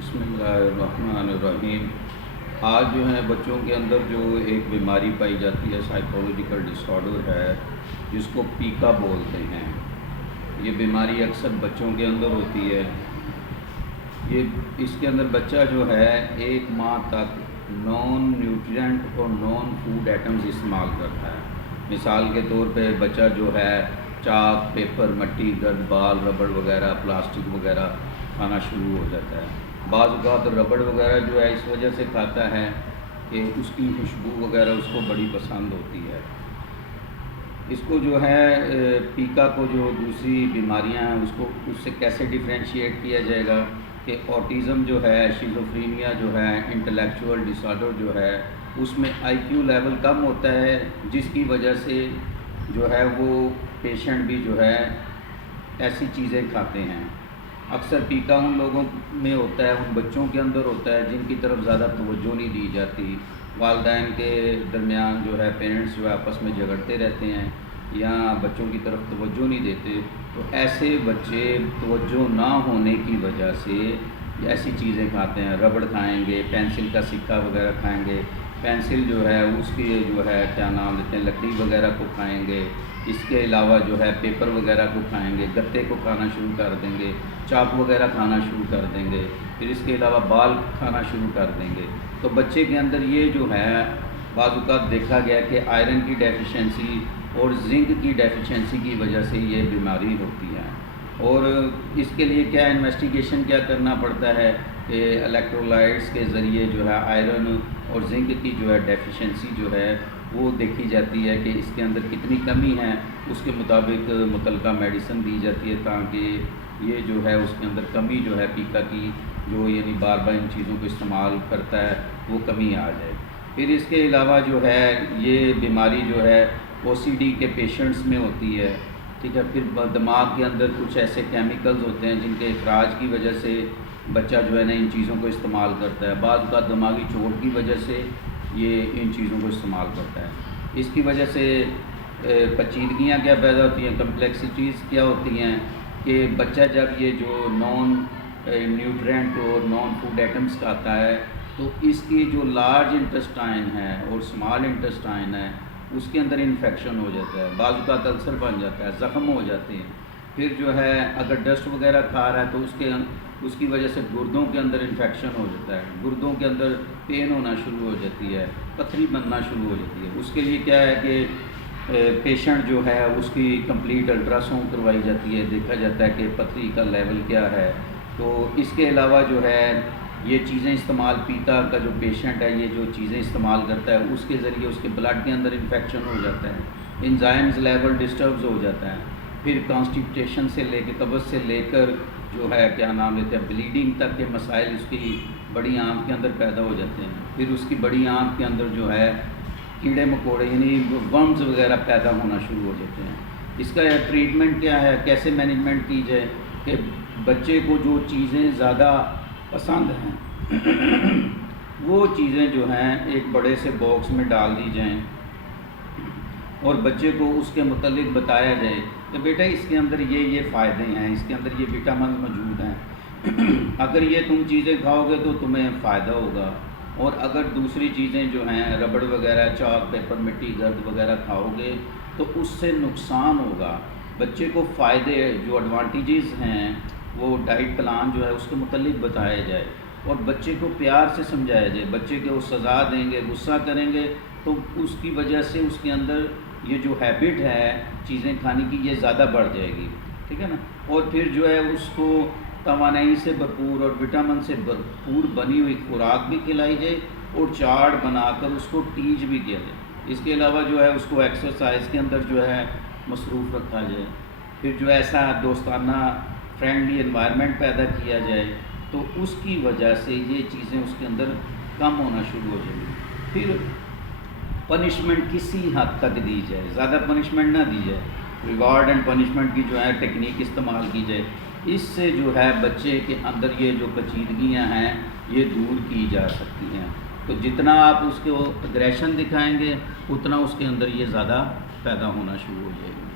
بسم اللہ الرحمن الرحیم۔ آج جو ہے بچوں کے اندر جو ایک بیماری پائی جاتی ہے، سائیکولوجیکل ڈس آرڈر ہے، جس کو پیکا بولتے ہیں۔ یہ بیماری اکثر بچوں کے اندر ہوتی ہے۔ اس کے اندر بچہ جو ہے 1 ماہ تک نان نیوٹرینٹ اور نان فوڈ آئٹمز استعمال کرتا ہے۔ مثال کے طور پہ بچہ جو ہے چاک، پیپر، مٹی، گرد، بال، ربڑ وغیرہ، پلاسٹک وغیرہ کھانا شروع ہو جاتا ہے۔ بعض اوقات ربڑ وغیرہ جو ہے اس وجہ سے کھاتا ہے کہ اس کی خوشبو وغیرہ اس کو بڑی پسند ہوتی ہے۔ اس کو جو ہے پیکا کو جو دوسری بیماریاں ہیں اس سے کیسے ڈیفرینشیٹ کیا جائے گا کہ اوٹیزم جو ہے، شیزوفرینیا جو ہے، انٹلیکچوئل ڈس آرڈر جو ہے، اس میں آئی کیو لیول کم ہوتا ہے، جس کی وجہ سے جو ہے وہ پیشنٹ بھی جو ہے ایسی چیزیں کھاتے ہیں۔ اکثر پیکا ان لوگوں میں ہوتا ہے، ان بچوں کے اندر ہوتا ہے جن کی طرف زیادہ توجہ نہیں دی جاتی۔ والدین کے درمیان جو ہے پیرنٹس جو ہے آپس میں جھگڑتے رہتے ہیں یا بچوں کی طرف توجہ نہیں دیتے، تو ایسے بچے توجہ نہ ہونے کی وجہ سے ایسی چیزیں کھاتے ہیں۔ ربڑ کھائیں گے، پینسل کا سکہ وغیرہ کھائیں گے، پینسل جو ہے اس کی جو ہے کیا نام لیتے ہیں، لکڑی وغیرہ کو کھائیں گے۔ اس کے علاوہ جو ہے پیپر وغیرہ کو کھائیں گے، گتے کو کھانا شروع کر دیں گے، چاک وغیرہ کھانا شروع کر دیں گے، پھر اس کے علاوہ بال کھانا شروع کر دیں گے۔ تو بچے کے اندر یہ جو ہے بعض اوقات دیکھا گیا کہ آئرن کی ڈیفیشنسی اور زنک کی ڈیفیشنسی کی وجہ سے یہ بیماری ہوتی ہے۔ اور اس کے لیے کیا انویسٹیگیشن کیا کرنا پڑتا ہے کہ الیکٹرولائٹس کے ذریعے جو ہے آئرن اور زنک کی جو ہے ڈیفیشنسی جو ہے وہ دیکھی جاتی ہے کہ اس کے اندر کتنی کمی ہے، اس کے مطابق متعلقہ میڈیسن دی جاتی ہے تاکہ یہ جو ہے اس کے اندر کمی جو ہے پیکا کی جو یعنی بار بار ان چیزوں کو استعمال کرتا ہے وہ کمی آ جائے۔ پھر اس کے علاوہ جو ہے یہ بیماری جو ہے او سی ڈی کے پیشنٹس میں ہوتی ہے، ٹھیک ہے۔ پھر دماغ کے اندر کچھ ایسے کیمیکلز ہوتے ہیں جن کے اخراج کی وجہ سے بچہ جو ہے نا ان چیزوں کو استعمال کرتا ہے۔ بعض اوقات دماغی چوٹ کی وجہ سے یہ ان چیزوں کو استعمال کرتا ہے۔ اس کی وجہ سے پیچیدگیاں کیا پیدا ہوتی ہیں، کمپلیکسٹیز کیا ہوتی ہیں کہ بچہ جب یہ جو نان نیوٹرینٹ اور نان فوڈ آئٹمس کھاتا ہے تو اس کی جو لارج انٹسٹائن ہے اور اسمال انٹسٹائن ہے اس کے اندر انفیکشن ہو جاتا ہے، بعض اوقات السر بن جاتا ہے، زخم ہو جاتے ہیں۔ پھر جو ہے اگر ڈسٹ وغیرہ کھا رہا ہے تو اس کی وجہ سے گردوں کے اندر انفیکشن ہو جاتا ہے، گردوں کے اندر پین ہونا شروع ہو جاتی ہے، پتھری بننا شروع ہو جاتی ہے۔ اس کے لیے کیا ہے کہ پیشنٹ جو ہے اس کی کمپلیٹ الٹرا ساؤنڈ کروائی جاتی ہے، دیکھا جاتا ہے کہ پتھری کا لیول کیا ہے۔ تو اس کے علاوہ جو ہے یہ چیزیں استعمال پیکا کا جو پیشنٹ ہے یہ جو چیزیں استعمال کرتا ہے اس کے ذریعے اس کے بلڈ کے اندر انفیکشن ہو جاتا ہے، انزائمز لیول ڈسٹربز ہو جاتا ہے۔ پھر کانسٹیپیشن سے لے کے قبض سے لے کر جو ہے کیا نام لیتے ہیں بلیڈنگ تک کے مسائل اس کی بڑی آنت کے اندر پیدا ہو جاتے ہیں۔ پھر اس کی بڑی آنت کے اندر جو ہے کیڑے مکوڑے یعنی ورمز وغیرہ پیدا ہونا شروع ہو جاتے ہیں۔ اس کا ٹریٹمنٹ کیا ہے، کیسے مینجمنٹ کی جائے کہ بچے کو جو چیزیں زیادہ پسند ہیں وہ چیزیں جو ہیں ایک بڑے سے باکس میں ڈال دی جائیں اور بچے کو اس کے متعلق بتایا جائے کہ بیٹا اس کے اندر یہ فائدے ہیں، اس کے اندر یہ وٹامن موجود ہیں، اگر یہ تم چیزیں کھاؤ گے تو تمہیں فائدہ ہوگا، اور اگر دوسری چیزیں جو ہیں ربڑ وغیرہ، چاک، پیپر، مٹی، گرد وغیرہ کھاؤ گے تو اس سے نقصان ہوگا۔ بچے کو فائدے جو ایڈوانٹیجز ہیں وہ ڈائٹ پلان جو ہے اس کے متعلق بتایا جائے اور بچے کو پیار سے سمجھایا جائے۔ بچے کو سزا دیں گے، غصہ کریں گے تو اس کی وجہ سے اس کے اندر یہ جو ہیبٹ ہے چیزیں کھانے کی یہ زیادہ بڑھ جائے گی، ٹھیک ہے نا۔ اور پھر جو ہے اس کو توانائی سے بھرپور اور وٹامن سے بھرپور بنی ہوئی خوراک بھی کھلائی جائے اور چارٹ بنا کر اس کو ٹیچ بھی کیا جائے۔ اس کے علاوہ جو ہے اس کو ایکسرسائز کے اندر جو ہے مصروف رکھا جائے۔ پھر جو ایسا دوستانہ فرینڈلی انوائرمنٹ پیدا کیا جائے تو اس کی وجہ سے یہ چیزیں اس کے اندر کم ہونا شروع ہو جائیں گی۔ پھر پنشمنٹ کسی حد تک دی جائے، زیادہ پنشمنٹ نہ دی جائے، ریوارڈ اینڈ پنشمنٹ کی جو ہے ٹیکنیک استعمال کی جائے۔ اس سے جو ہے بچے کے اندر یہ جو پیچیدگیاں ہیں یہ دور کی جا سکتی ہیں۔ تو جتنا آپ اس کو اگریشن دکھائیں گے اتنا اس کے اندر یہ زیادہ پیدا ہونا شروع ہو جائے گی۔